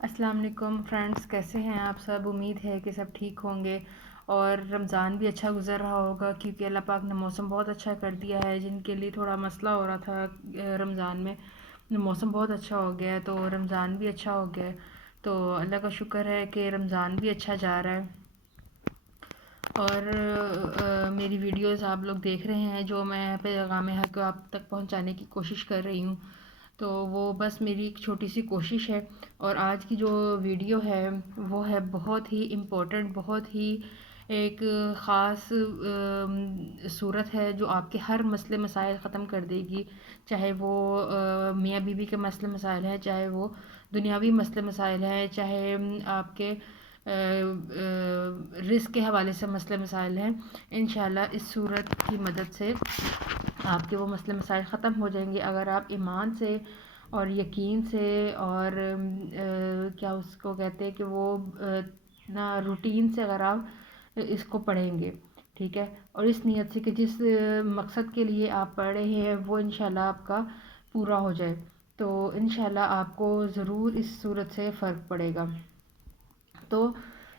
السلام علیکم فرینڈس، کیسے ہیں آپ سب؟ امید ہے کہ سب ٹھیک ہوں گے اور رمضان بھی اچھا گزر رہا ہوگا، کیونکہ اللہ پاک نے موسم بہت اچھا کر دیا ہے۔ جن کے لیے تھوڑا مسئلہ ہو رہا تھا رمضان میں، موسم بہت اچھا ہو گیا ہے تو رمضان بھی اچھا ہو گیا ہے۔ تو اللہ کا شکر ہے کہ رمضان بھی اچھا جا رہا ہے۔ اور میری ویڈیوز آپ لوگ دیکھ رہے ہیں، جو میں پیغام حق آپ تک پہنچانے کی کوشش کر رہی ہوں، تو وہ بس میری ایک چھوٹی سی کوشش ہے۔ اور آج کی جو ویڈیو ہے وہ ہے بہت ہی امپورٹنٹ، بہت ہی ایک خاص صورت ہے جو آپ کے ہر مسئلے مسائل ختم کر دے گی، چاہے وہ میاں بیوی کے مسئلے مسائل ہیں، چاہے وہ دنیاوی مسئلے مسائل ہیں، چاہے آپ کے رزق کے حوالے سے مسئلے مسائل ہیں۔ انشاءاللہ اس صورت کی مدد سے آپ کے وہ مسئلے مسائل ختم ہو جائیں گے، اگر آپ ایمان سے اور یقین سے اور کیا اس کو کہتے ہیں کہ وہ روٹین سے اگر آپ اس کو پڑھیں گے، ٹھیک ہے، اور اس نیت سے کہ جس مقصد کے لیے آپ پڑھ رہے ہیں وہ انشاءاللہ آپ کا پورا ہو جائے، تو انشاءاللہ آپ کو ضرور اس صورت سے فرق پڑے گا۔ تو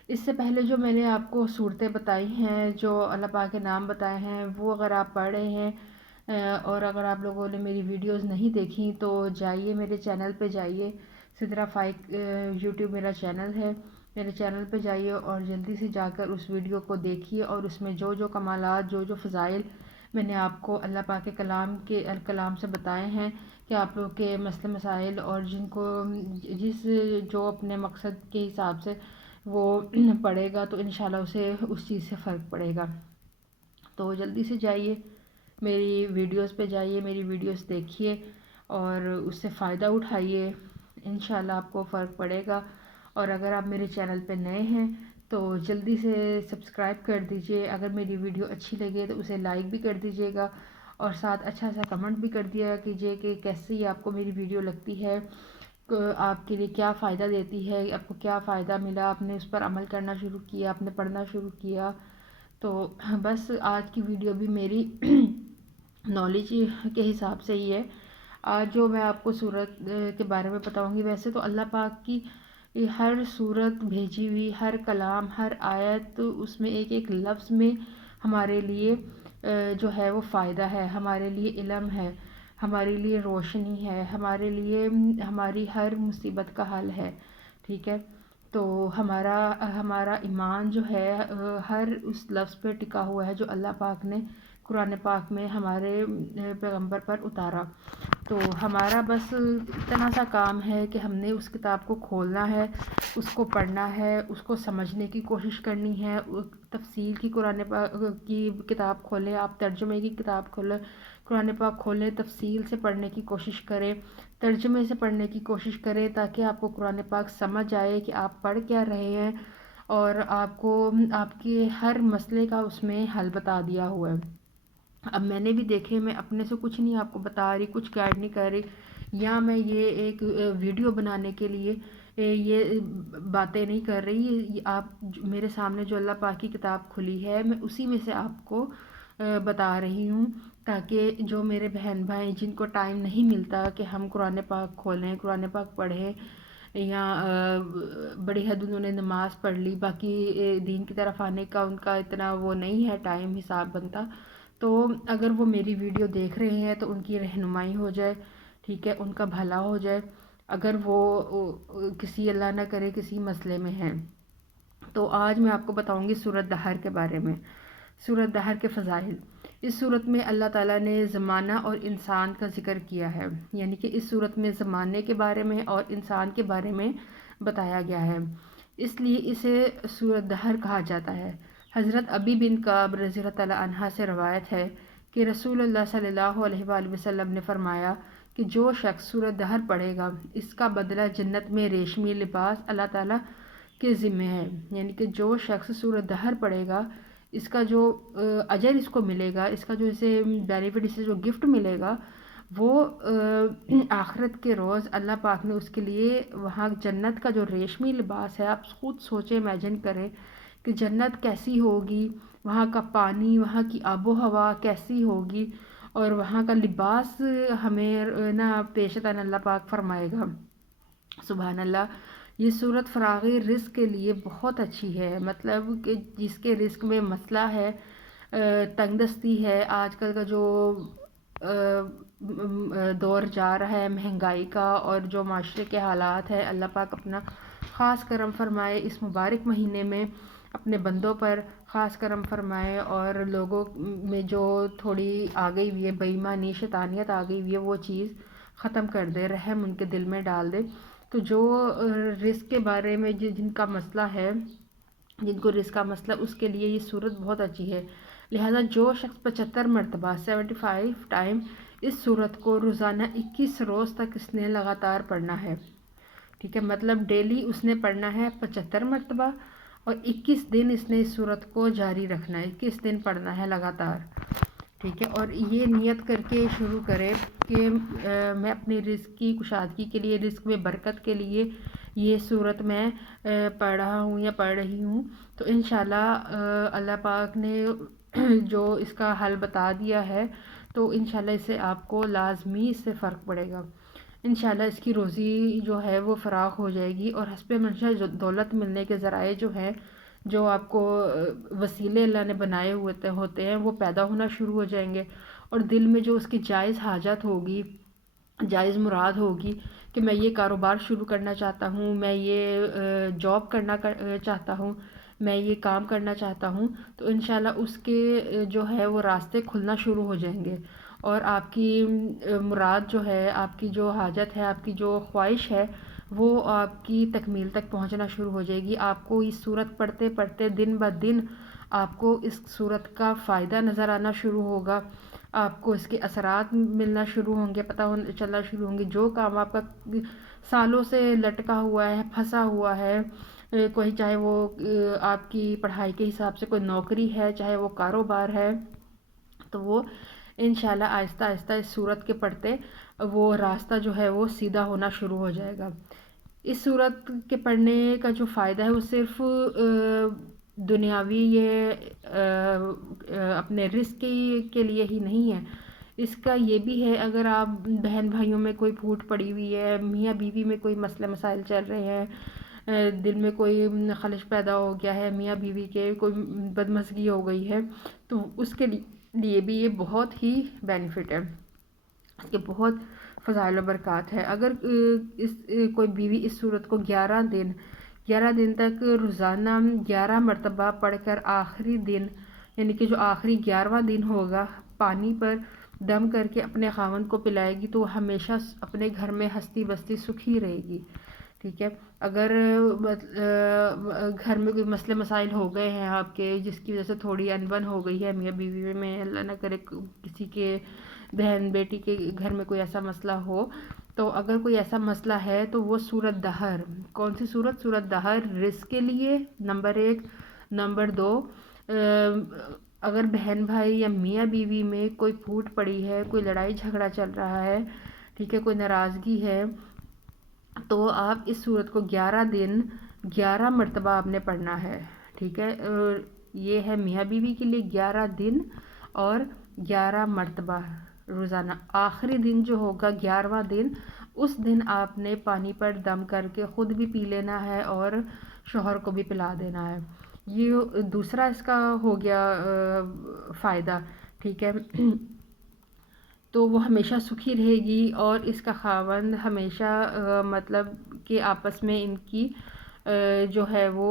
اس سے پہلے جو میں نے آپ کو صورتیں بتائی ہیں، جو اللہ پاک کے نام بتائے ہیں، وہ اگر آپ پڑھ رہے ہیں اور اگر آپ لوگوں نے میری ویڈیوز نہیں دیکھیں تو جائیے میرے چینل پہ جائیے، سدرا فائق یوٹیوب میرا چینل ہے، میرے چینل پہ جائیے اور جلدی سے جا کر اس ویڈیو کو دیکھیے، اور اس میں جو جو کمالات، جو جو فضائل میں نے آپ کو اللہ پاک کے کلام سے بتائے ہیں کہ آپ لوگ کے مسئلے مسائل اور جن کو جو اپنے مقصد کے حساب سے وہ پڑھے گا تو انشاءاللہ اسے اس چیز سے فرق پڑے گا۔ تو جلدی سے جائیے میری ویڈیوز پہ جائیے، میری ویڈیوز دیکھیے اور اس سے فائدہ اٹھائیے، انشاءاللہ آپ کو فرق پڑے گا۔ اور اگر آپ میرے چینل پہ نئے ہیں تو جلدی سے سبسکرائب کر دیجئے، اگر میری ویڈیو اچھی لگے تو اسے لائک بھی کر دیجئے گا، اور ساتھ اچھا سا کمنٹ بھی کر دیا کیجئے کہ کیسی آپ کو میری ویڈیو لگتی ہے، آپ کے لیے کیا فائدہ دیتی ہے، آپ کو کیا فائدہ ملا، آپ نے اس پر عمل کرنا شروع کیا، آپ نے پڑھنا شروع کیا۔ تو بس آج کی ویڈیو بھی میری نالج کے حساب سے ہی ہے۔ آج جو میں آپ کو صورت کے بارے میں بتاؤں گی، ویسے تو اللہ پاک کی ہر صورت بھیجی ہوئی، ہر کلام، ہر آیت، اس میں ایک ایک لفظ میں ہمارے لیے جو ہے وہ فائدہ ہے، ہمارے لیے علم ہے، ہمارے لیے روشنی ہے، ہمارے لیے ہماری ہر مصیبت کا حل ہے، ٹھیک ہے۔ تو ہمارا ایمان جو ہے ہر اس لفظ پہ ٹکا ہوا ہے جو اللہ پاک نے قرآن پاک میں ہمارے پیغمبر پر اتارا۔ تو ہمارا بس اتنا سا کام ہے کہ ہم نے اس کتاب کو کھولنا ہے، اس کو پڑھنا ہے، اس کو سمجھنے کی کوشش کرنی ہے۔ تفصیل کی قرآن پاک کی کتاب کھولیں، آپ ترجمے کی کتاب کھولیں، قرآن پاک کھولیں، تفصیل سے پڑھنے کی کوشش کریں، ترجمے سے پڑھنے کی کوشش کریں، تاکہ آپ کو قرآن پاک سمجھ آئے کہ آپ پڑھ کیا رہے ہیں، اور آپ کو آپ کے ہر مسئلے کا اس میں حل بتا دیا ہوا ہے۔ اب میں نے بھی دیکھے، میں اپنے سے کچھ نہیں آپ کو بتا رہی، کچھ گائیڈ نہیں کر رہی، یا میں یہ ایک ویڈیو بنانے کے لیے یہ باتیں نہیں کر رہی، آپ میرے سامنے جو اللہ پاک کی کتاب کھلی ہے میں اسی میں سے آپ کو بتا رہی ہوں، تاکہ جو میرے بہن بھائی جن کو ٹائم نہیں ملتا کہ ہم قرآن پاک کھولیں، قرآن پاک پڑھیں، یا بڑی حد انہوں نے نماز پڑھ لی، باقی دین کی طرف آنے کا ان کا اتنا وہ نہیں ہے، ٹائم حساب بنتا، تو اگر وہ میری ویڈیو دیکھ رہے ہیں تو ان کی رہنمائی ہو جائے، ٹھیک ہے، ان کا بھلا ہو جائے، اگر وہ کسی اللہ نہ کرے کسی مسئلے میں ہیں۔ تو آج میں آپ کو بتاؤں گی سورۃ دہر کے بارے میں، سورۃ دہر کے فضائل۔ اس سورت میں اللہ تعالیٰ نے زمانہ اور انسان کا ذکر کیا ہے، یعنی کہ اس سورت میں زمانے کے بارے میں اور انسان کے بارے میں بتایا گیا ہے، اس لیے اسے سورۃ دہر کہا جاتا ہے۔ حضرت ابی بن کعب رضی اللہ تعالیٰ عنہ سے روایت ہے کہ رسول اللہ صلی اللہ علیہ وآلہ وسلم نے فرمایا کہ جو شخص سورۃ دہر پڑھے گا اس کا بدلہ جنت میں ریشمی لباس اللہ تعالیٰ کے ذمہ ہے، یعنی کہ جو شخص سورۃ دہر پڑھے گا اس کا جو اجر اس کو ملے گا، اس کا جو اسے بینیفٹ، اسے جو گفٹ ملے گا، وہ آخرت کے روز اللہ پاک نے اس کے لیے وہاں جنت کا جو ریشمی لباس ہے، آپ خود سوچیں، امیجن کریں کہ جنت کیسی ہوگی، وہاں کا پانی، وہاں کی آب و ہوا کیسی ہوگی، اور وہاں کا لباس ہمیں نا پیش اللہ پاک فرمائے گا، سبحان اللہ۔ یہ صورت فراغی رزق کے لیے بہت اچھی ہے، مطلب کہ جس کے رزق میں مسئلہ ہے، تنگ دستی ہے، آج کل کا جو دور جا رہا ہے مہنگائی کا اور جو معاشرے کے حالات ہے، اللہ پاک اپنا خاص کرم فرمائے اس مبارک مہینے میں، اپنے بندوں پر خاص کرم فرمائے، اور لوگوں میں جو تھوڑی آ گئی ہوئی ہے بے ایمانی، شیطانیت آ گئی ہوئی ہے، وہ چیز ختم کر دے، رحم ان کے دل میں ڈال دے۔ تو جو رزق کے بارے میں جن کا مسئلہ ہے، جن کو رزق کا مسئلہ، اس کے لیے یہ صورت بہت اچھی ہے۔ لہٰذا جو شخص 75 مرتبہ 75 ٹائم اس صورت کو روزانہ 21 روز تک اس نے لگاتار پڑھنا ہے، ٹھیک ہے، مطلب ڈیلی اس نے پڑھنا ہے 75 مرتبہ، اور 21 دن اس نے اس صورت کو جاری رکھنا ہے، 21 دن پڑھنا ہے لگاتار، ٹھیک ہے۔ اور یہ نیت کر کے شروع کرے کہ میں اپنی رزق کی کشادگی کے لیے، رزق میں برکت کے لیے یہ صورت میں پڑھ رہا ہوں یا پڑھ رہی ہوں، تو انشاءاللہ اللہ پاک نے جو اس کا حل بتا دیا ہے، تو انشاءاللہ اس سے آپ کو لازمی اس سے فرق پڑے گا، انشاءاللہ اس کی روزی جو ہے وہ فراخ ہو جائے گی، اور حسب منشاء دولت ملنے کے ذرائع جو ہیں، جو آپ کو وسیلے اللہ نے بنائے ہوتے ہیں، وہ پیدا ہونا شروع ہو جائیں گے، اور دل میں جو اس کی جائز حاجت ہوگی، جائز مراد ہوگی کہ میں یہ کاروبار شروع کرنا چاہتا ہوں، میں یہ جاب کرنا چاہتا ہوں، میں یہ کام کرنا چاہتا ہوں، تو انشاءاللہ اس کے جو ہے وہ راستے کھلنا شروع ہو جائیں گے، اور آپ کی مراد جو ہے، آپ کی جو حاجت ہے، آپ کی جو خواہش ہے، وہ آپ کی تکمیل تک پہنچنا شروع ہو جائے گی۔ آپ کو اس صورت پڑھتے پڑھتے دن بہ دن آپ کو اس صورت کا فائدہ نظر آنا شروع ہوگا، آپ کو اس کے اثرات ملنا شروع ہوں گے، پتہ چلنا شروع ہوں گے۔ جو کام آپ کا سالوں سے لٹکا ہوا ہے، پھنسا ہوا ہے، کوئی چاہے وہ آپ کی پڑھائی کے حساب سے کوئی نوکری ہے، چاہے وہ کاروبار ہے، تو وہ انشاءاللہ آہستہ آہستہ اس صورت کے پڑھتے وہ راستہ جو ہے وہ سیدھا ہونا شروع ہو جائے گا۔ اس صورت کے پڑھنے کا جو فائدہ ہے وہ صرف دنیاوی یہ اپنے رزق کے لیے ہی نہیں ہے، اس کا یہ بھی ہے اگر آپ بہن بھائیوں میں کوئی پھوٹ پڑی ہوئی ہے، میاں بیوی میں کوئی مسئلے مسائل چل رہے ہیں، دل میں کوئی خلش پیدا ہو گیا ہے، میاں بیوی کے کوئی بدمزگی ہو گئی ہے، تو اس کے لیے بھی یہ بہت ہی بینیفٹ ہے، اس کے بہت فضائل و برکات ہے۔ اگر کوئی بیوی اس صورت کو 11 دن تک روزانہ 11 مرتبہ پڑھ کر آخری دن، یعنی کہ جو آخری 11واں دن ہوگا، پانی پر دم کر کے اپنے خاوند کو پلائے گی، تو وہ ہمیشہ اپنے گھر میں ہستی بستی سکھی رہے گی، ٹھیک ہے۔ اگر گھر میں کوئی مسئلے مسائل ہو گئے ہیں آپ کے، جس کی وجہ سے تھوڑی انبن ہو گئی ہے میاں بیوی میں، اللہ نہ کرے کسی کے بہن بیٹی کے گھر میں کوئی ایسا مسئلہ ہو، تو اگر کوئی ایسا مسئلہ ہے تو وہ سورۃ دہر، کون سی سورت؟ سورۃ دہر رزق کے لیے نمبر 1، نمبر 2، اگر بہن بھائی یا میاں بیوی میں کوئی پھوٹ پڑی ہے، کوئی لڑائی جھگڑا چل رہا ہے، ٹھیک ہے، کوئی ناراضگی ہے، تو آپ اس صورت کو 11 دن 11 مرتبہ آپ نے پڑھنا ہے، ٹھیک ہے۔ یہ ہے میاں بیوی کے لیے 11 دن اور 11 مرتبہ روزانہ۔ آخری دن جو ہوگا 11واں دن، اس دن آپ نے پانی پر دم کر کے خود بھی پی لینا ہے اور شوہر کو بھی پلا دینا ہے۔ یہ دوسرا اس کا ہو گیا فائدہ، ٹھیک ہے۔ تو وہ ہمیشہ سکھی رہے گی، اور اس کا خاوند ہمیشہ مطلب کہ آپس میں ان کی جو ہے وہ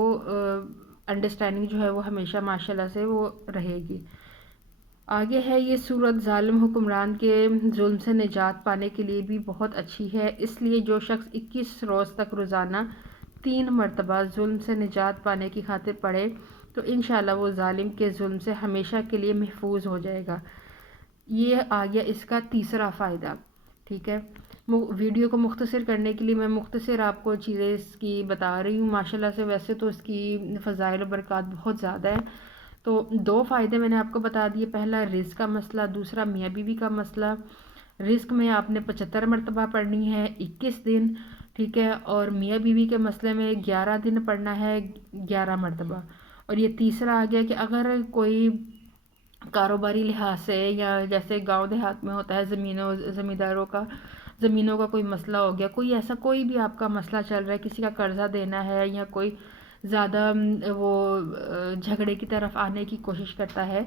انڈرسٹینڈنگ جو ہے وہ ہمیشہ ماشاءاللہ سے وہ رہے گی۔ آگے ہے یہ صورت ظالم حکمران کے ظلم سے نجات پانے کے لیے بھی بہت اچھی ہے، اس لیے جو شخص 21 روز تک روزانہ 3 مرتبہ ظلم سے نجات پانے کی خاطر پڑھے، تو انشاءاللہ وہ ظالم کے ظلم سے ہمیشہ کے لیے محفوظ ہو جائے گا۔ یہ آ گیا اس کا تیسرا فائدہ، ٹھیک ہے۔ ویڈیو کو مختصر کرنے کے لیے میں مختصر آپ کو چیزیں اس کی بتا رہی ہوں، ماشاءاللہ سے ویسے تو اس کی فضائل و برکات بہت زیادہ ہیں۔ تو 2 فائدے میں نے آپ کو بتا دیے، پہلا رزق کا مسئلہ، دوسرا میاں بیوی کا مسئلہ۔ رزق میں آپ نے 75 مرتبہ پڑھنی ہے 21 دن، ٹھیک ہے، اور میاں بیوی کے مسئلے میں 11 دن پڑھنا ہے 11 مرتبہ۔ اور یہ تیسرا آ گیا کہ اگر کوئی کاروباری لحاظ سے، یا جیسے گاؤں دیہات میں ہوتا ہے زمینوں زمینداروں کا زمینوں کا کوئی مسئلہ ہو گیا، کوئی ایسا کوئی بھی آپ کا مسئلہ چل رہا ہے، کسی کا قرضہ دینا ہے یا کوئی زیادہ وہ جھگڑے کی طرف آنے کی کوشش کرتا ہے،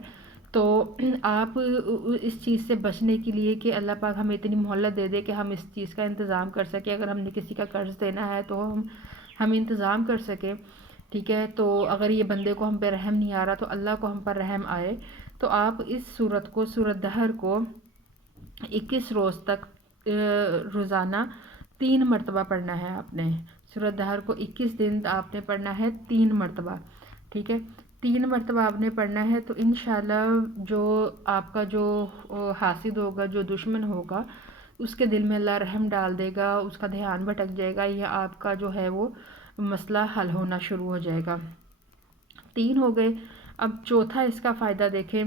تو آپ اس چیز سے بچنے کے لیے کہ اللہ پاک ہمیں اتنی مہلت دے دے کہ ہم اس چیز کا انتظام کر سکیں، اگر ہم نے کسی کا قرض دینا ہے تو ہم انتظام کر سکیں، ٹھیک ہے. تو اگر یہ بندے کو ہم پہ رحم نہیں آ رہا تو اللہ کو ہم پر رحم آئے. تو آپ اس سورت کو، سورت دہر کو 21 روز تک روزانہ 3 مرتبہ پڑھنا ہے آپ نے. سورت دہر کو 21 دن آپ نے پڑھنا ہے 3 مرتبہ، ٹھیک ہے. 3 مرتبہ آپ نے پڑھنا ہے تو انشاءاللہ جو آپ کا جو حاسد ہوگا، جو دشمن ہوگا، اس کے دل میں اللہ رحم ڈال دے گا، اس کا دھیان بھٹک جائے گا، یا آپ کا جو ہے وہ مسئلہ حل ہونا شروع ہو جائے گا. 3 ہو گئے. اب چوتھا اس کا فائدہ دیکھیں.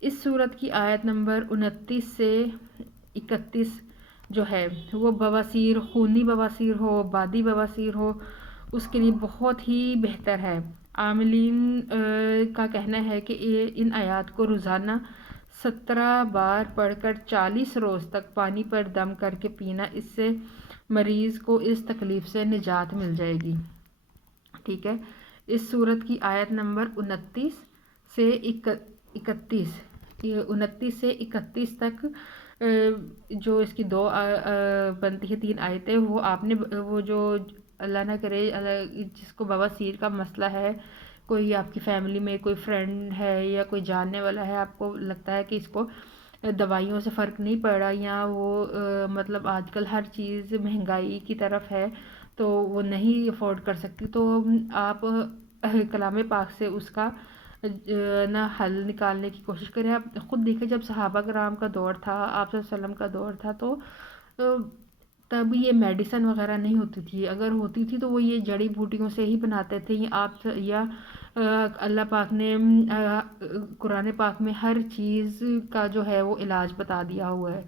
اس سورت کی آیت نمبر 29 سے 31 جو ہے وہ بواسیر، خونی بواسیر ہو، بادی بواسیر ہو، اس کے لیے بہت ہی بہتر ہے. عاملین کا کہنا ہے کہ ان آیات کو روزانہ 17 بار پڑھ کر 40 روز تک پانی پر دم کر کے پینا، اس سے مریض کو اس تکلیف سے نجات مل جائے گی، ٹھیک ہے. اس سورت کی آیت نمبر 29 سے 31 تک جو اس کی دو بنتی ہے 3 آیتیں، وہ آپ نے وہ جو اللہ نہ کرے جس کو بواسیر کا مسئلہ ہے، کوئی آپ کی فیملی میں کوئی فرینڈ ہے یا کوئی جاننے والا ہے، آپ کو لگتا ہے کہ اس کو دوائیوں سے فرق نہیں پڑ رہا، یا وہ مطلب آج کل ہر چیز مہنگائی کی طرف ہے تو وہ نہیں افورڈ کر سکتی، تو آپ کلام پاک سے اس کا نہ حل نکالنے کی کوشش کریں. آپ خود دیکھیں جب صحابہ کرام کا دور تھا، آپ صلی اللہ علیہ وسلم کا دور تھا، تو تب یہ میڈیسن وغیرہ نہیں ہوتی تھی. اگر ہوتی تھی تو وہ یہ جڑی بوٹیوں سے ہی بناتے تھے، یا اللہ پاک نے قرآن پاک میں ہر چیز کا جو ہے وہ علاج بتا دیا ہوا ہے،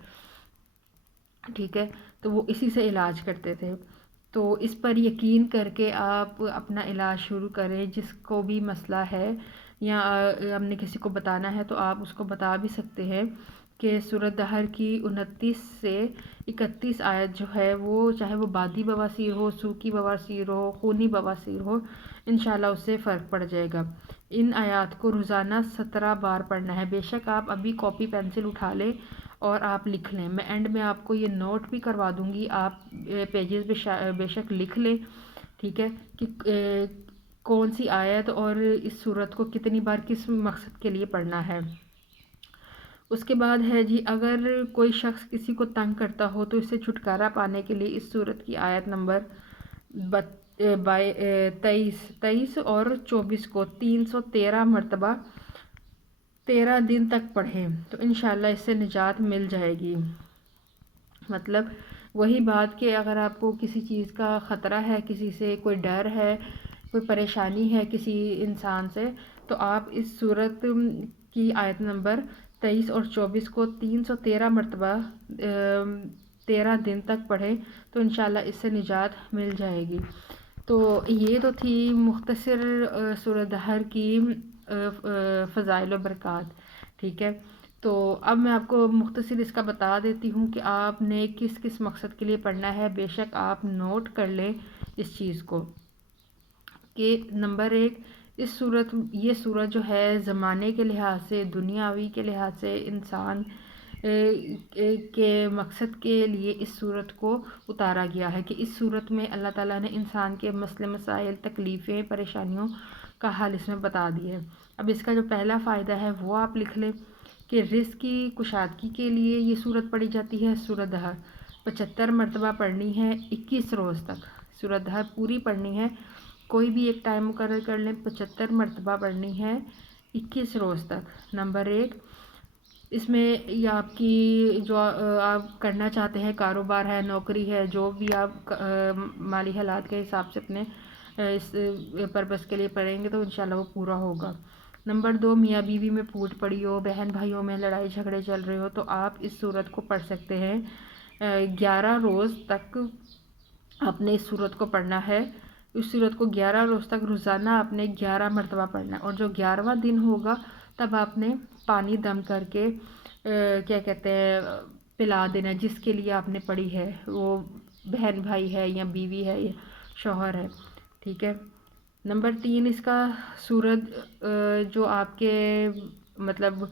ٹھیک ہے. تو وہ اسی سے علاج کرتے تھے. تو اس پر یقین کر کے آپ اپنا علاج شروع کریں. جس کو بھی مسئلہ ہے یا ہم نے کسی کو بتانا ہے تو آپ اس کو بتا بھی سکتے ہیں کہ سورۃ دہر کی 29 سے 31 آیت جو ہے وہ چاہے وہ بادی بواسیر ہو، سوکھی بواسیر ہو، خونی بواسیر ہو، انشاءاللہ اس سے فرق پڑ جائے گا. ان آیات کو روزانہ 17 بار پڑھنا ہے. بے شک آپ ابھی کاپی پینسل اٹھا لیں اور آپ لکھ لیں. میں اینڈ میں آپ کو یہ نوٹ بھی کروا دوں گی، آپ پیجز بے شک لکھ لیں، ٹھیک ہے، کہ کون سی آیت اور اس سورت کو کتنی بار کس مقصد کے لیے پڑھنا ہے. اس کے بعد ہے جی، اگر کوئی شخص کسی کو تنگ کرتا ہو تو اس سے چھٹکارا پانے کے لیے اس سورت کی آیت نمبر 23 اور 24 کو 313 مرتبہ 13 دن تک پڑھیں تو انشاءاللہ اس سے نجات مل جائے گی. مطلب وہی بات کہ اگر آپ کو کسی چیز کا خطرہ ہے، کسی سے کوئی ڈر ہے، کوئی پریشانی ہے کسی انسان سے، تو آپ اس سورت کی آیت نمبر 23 اور 24 کو 313 مرتبہ 13 دن تک پڑھیں تو انشاءاللہ اس سے نجات مل جائے گی. تو یہ تو تھی مختصر سورۃ دہر کی فضائل و برکات، ٹھیک ہے. تو اب میں آپ کو مختصر اس کا بتا دیتی ہوں کہ آپ نے کس کس مقصد کے لیے پڑھنا ہے. بے شک آپ نوٹ کر لیں اس چیز کو کہ نمبر 1، یہ سورت جو ہے زمانے کے لحاظ سے، دنیاوی کے لحاظ سے، انسان کے مقصد کے لیے اس سورت کو اتارا گیا ہے کہ اس سورت میں اللہ تعالیٰ نے انسان کے مسئلے مسائل، تکلیفیں، پریشانیوں کا حل اس میں بتا دیا ہے. اب اس کا جو پہلا فائدہ ہے وہ آپ لکھ لیں کہ رزق کی کشادگی کے لیے یہ سورت پڑھی جاتی ہے. سورۃ دہر 75 مرتبہ پڑھنی ہے 21 روز تک. سورۃ دہر پوری پڑھنی ہے، کوئی بھی ایک ٹائم مقرر کر لیں. 75 مرتبہ پڑھنی ہے 21 روز تک. نمبر 1، اس میں یہ آپ کی جو آپ کرنا چاہتے ہیں، کاروبار ہے، نوکری ہے، جو بھی آپ مالی حالات کے حساب سے اپنے اس پرپس کے لیے پڑھیں گے تو انشاءاللہ وہ پورا ہوگا. نمبر 2، میاں بیوی میں پھوٹ پڑی ہو، بہن بھائیوں میں لڑائی جھگڑے چل رہے ہو تو آپ اس سورت کو پڑھ سکتے ہیں. 11 روز تک آپ نے اس سورت کو پڑھنا ہے. اس سورت کو 11 روز تک روزانہ آپ نے 11 مرتبہ پڑھنا ہے، اور جو 11واں دن ہوگا تب آپ نے پانی دم کر کے کیا کہتے ہیں پلا دینا جس کے لیے آپ نے پڑھی ہے، وہ بہن بھائی ہے یا بیوی ہے یا شوہر ہے، ٹھیک ہے۔ نمبر 3 اس کا سورت جو آپ کے مطلب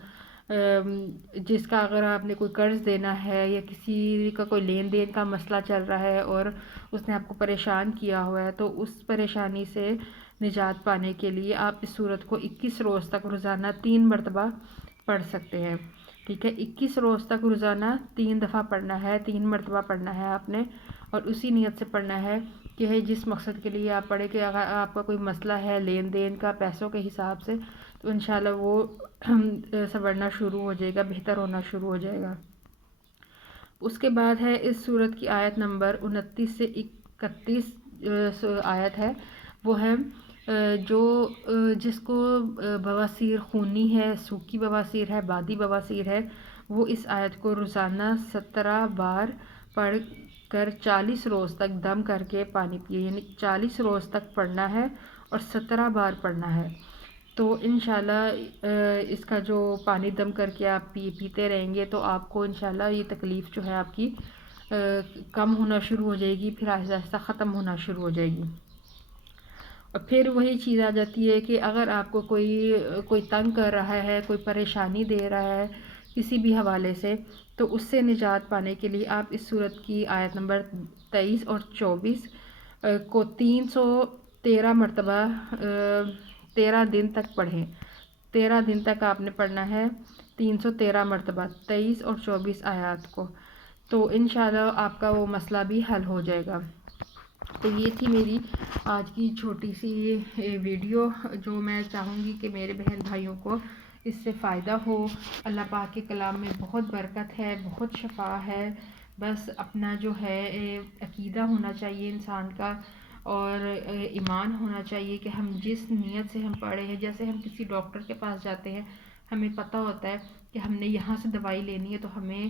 جس کا اگر آپ نے کوئی قرض دینا ہے یا کسی کا کوئی لین دین کا مسئلہ چل رہا ہے اور اس نے آپ کو پریشان کیا ہوا ہے، تو اس پریشانی سے نجات پانے کے لیے آپ اس سورت کو 21 روز تک روزانہ 3 مرتبہ پڑھ سکتے ہیں، ٹھیک ہے۔ 21 روز تک روزانہ 3 دفعہ پڑھنا ہے، 3 مرتبہ پڑھنا ہے آپ نے، اور اسی نیت سے پڑھنا ہے کہ جس مقصد کے لیے آپ پڑھیں، کہ اگر آپ کا کوئی مسئلہ ہے لین دین کا پیسوں کے حساب سے، تو انشاءاللہ وہ سنورنا شروع ہو جائے گا، بہتر ہونا شروع ہو جائے گا۔ اس کے بعد ہے اس سورت کی آیت نمبر 29 سے 31 آیت ہے، وہ ہے جو جس کو بواسیر خونی ہے، سوکھی بواسیر ہے، بادی بواسیر ہے، وہ اس آیت کو روزانہ 17 بار پڑھ کر 40 روز تک دم کر کے پانی پیے، یعنی 40 روز تک پڑھنا ہے اور 17 بار پڑھنا ہے۔ تو انشاءاللہ اس کا جو پانی دم کر کے آپ پیتے رہیں گے تو آپ کو انشاءاللہ یہ تکلیف جو ہے آپ کی کم ہونا شروع ہو جائے گی، پھر آہستہ آہستہ ختم ہونا شروع ہو جائے گی۔ اور پھر وہی چیز آ جاتی ہے کہ اگر آپ کو کوئی تنگ کر رہا ہے، کوئی پریشانی دے رہا ہے کسی بھی حوالے سے، تو اس سے نجات پانے کے لیے آپ اس سورت کی آیت نمبر 23 اور 24 کو 313 مرتبہ 13 دن تک پڑھیں۔ 13 دن تک آپ نے پڑھنا ہے 313 مرتبہ 23 اور 24 آیات کو، تو انشاءاللہ آپ کا وہ مسئلہ بھی حل ہو جائے گا۔ تو یہ تھی میری آج کی چھوٹی سی ویڈیو، جو میں چاہوں گی کہ میرے بہن بھائیوں کو اس سے فائدہ ہو۔ اللہ پاک کے کلام میں بہت برکت ہے، بہت شفا ہے، بس اپنا جو ہے عقیدہ ہونا چاہیے انسان کا، اور ایمان ہونا چاہیے کہ ہم جس نیت سے ہم پڑھے ہیں، جیسے ہم کسی ڈاکٹر کے پاس جاتے ہیں، ہمیں پتہ ہوتا ہے کہ ہم نے یہاں سے دوائی لینی ہے تو ہمیں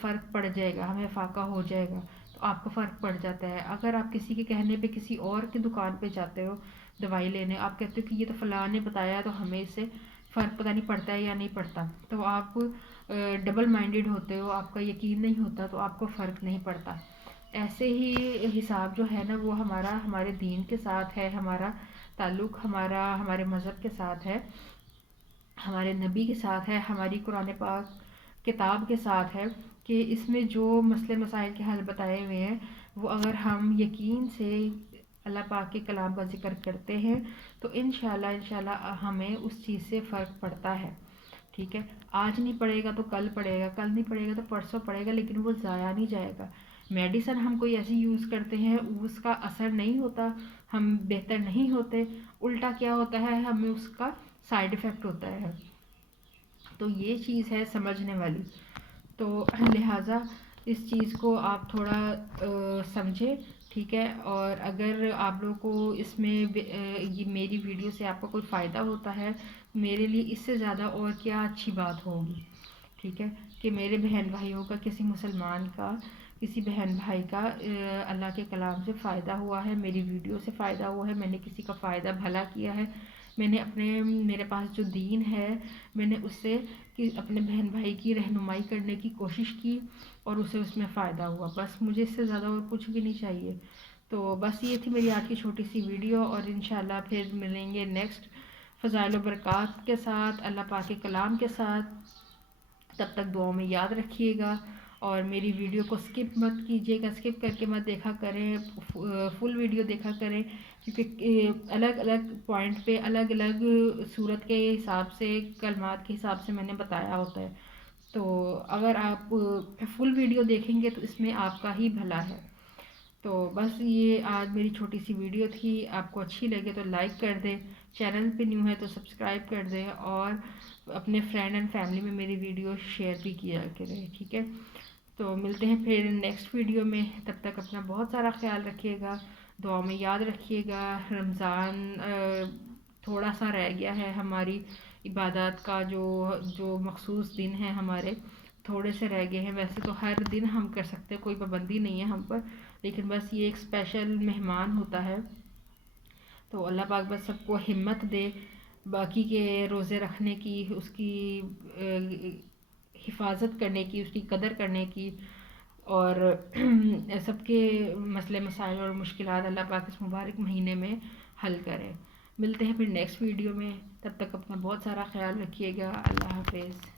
فرق پڑ جائے گا، ہمیں فاقہ ہو جائے گا، تو آپ کو فرق پڑ جاتا ہے۔ اگر آپ کسی کے کہنے پہ کسی اور کی دکان پہ جاتے ہو دوائی لینے، آپ کہتے ہو کہ یہ تو فلاں نے بتایا تو ہمیں اس سے فرق پتہ نہیں پڑتا ہے یا نہیں پڑتا، تو آپ ڈبل مائنڈڈ ہوتے ہو، آپ کا یقین نہیں ہوتا، تو آپ کو فرق نہیں پڑتا۔ ایسے ہی حساب جو ہے نا وہ ہمارے دین کے ساتھ ہے، ہمارا تعلق ہمارے مذہب کے ساتھ ہے، ہمارے نبی کے ساتھ ہے، ہماری قرآن پاک کتاب کے ساتھ ہے، کہ اس میں جو مسئلے مسائل کے حل بتائے ہوئے ہیں، وہ اگر ہم یقین سے اللہ پاک کے کلام کا ذکر کرتے ہیں تو انشاءاللہ ہمیں اس چیز سے فرق پڑتا ہے، ٹھیک ہے۔ آج نہیں پڑے گا تو کل پڑے گا، کل نہیں پڑے گا تو پرسوں پڑے گا، لیکن وہ ضائع نہیں جائے گا۔ میڈیسن ہم کوئی ایسی یوز کرتے ہیں، اس کا اثر نہیں ہوتا، ہم بہتر نہیں ہوتے، الٹا کیا ہوتا ہے، ہمیں اس کا سائیڈ افیکٹ ہوتا ہے۔ تو یہ چیز ہے سمجھنے والی، تو لہٰذا اس چیز کو آپ تھوڑا سمجھیں، ٹھیک ہے۔ اور اگر آپ لوگوں کو اس میں یہ میری ویڈیو سے آپ کو کوئی فائدہ ہوتا ہے، میرے لیے اس سے زیادہ اور کیا اچھی بات ہوگی، ٹھیک ہے، کہ میرے بہن بھائیوں کا، کسی مسلمان کا، کسی بہن بھائی کا اللہ کے کلام سے فائدہ ہوا ہے، میری ویڈیو سے فائدہ ہوا ہے، میں نے کسی کا فائدہ بھلا کیا ہے، میں نے میرے پاس جو دین ہے میں نے اس سے اپنے بہن بھائی کی رہنمائی کرنے کی کوشش کی اور اسے اس میں فائدہ ہوا، بس مجھے اس سے زیادہ اور کچھ بھی نہیں چاہیے۔ تو بس یہ تھی میری آج کی چھوٹی سی ویڈیو، اور انشاءاللہ پھر ملیں گے نیکسٹ فضائل و برکات کے ساتھ، اللہ پاک کے کلام کے ساتھ۔ تب تک دعاؤں میں یاد رکھیے گا، اور میری ویڈیو کو سکپ مت کیجیے گا، سکپ کر کے مت دیکھا کریں، فل ویڈیو دیکھا کریں، کیونکہ الگ الگ پوائنٹ پہ الگ الگ صورت کے حساب سے، کلمات کے حساب سے میں نے بتایا ہوتا ہے، تو اگر آپ فل ویڈیو دیکھیں گے تو اس میں آپ کا ہی بھلا ہے۔ تو بس یہ آج میری چھوٹی سی ویڈیو تھی، آپ کو اچھی لگے تو لائک کر دیں، چینل پہ نیو ہے تو سبسکرائب کر دیں، اور اپنے فرینڈ اینڈ فیملی میں میری ویڈیو شیئر بھی کیا کریں، ٹھیک ہے۔ تو ملتے ہیں پھر نیکسٹ ویڈیو میں، تب تک اپنا بہت سارا خیال رکھیے گا، دعا میں یاد رکھیے گا۔ رمضان تھوڑا سا رہ گیا ہے، ہماری عبادات کا جو مخصوص دن ہیں ہمارے تھوڑے سے رہ گئے ہیں، ویسے تو ہر دن ہم کر سکتے، کوئی پابندی نہیں ہے ہم پر، لیکن بس یہ ایک اسپیشل مہمان ہوتا ہے، تو اللہ پاک بس سب کو ہمت دے باقی کے روزے رکھنے کی، اس کی حفاظت کرنے کی، اس کی قدر کرنے کی، اور سب کے مسئلے مسائل اور مشکلات اللہ پاک اس مبارک مہینے میں حل کرے۔ ملتے ہیں پھر نیکسٹ ویڈیو میں، تب تک اپنا بہت سارا خیال رکھیے گا۔ اللہ حافظ۔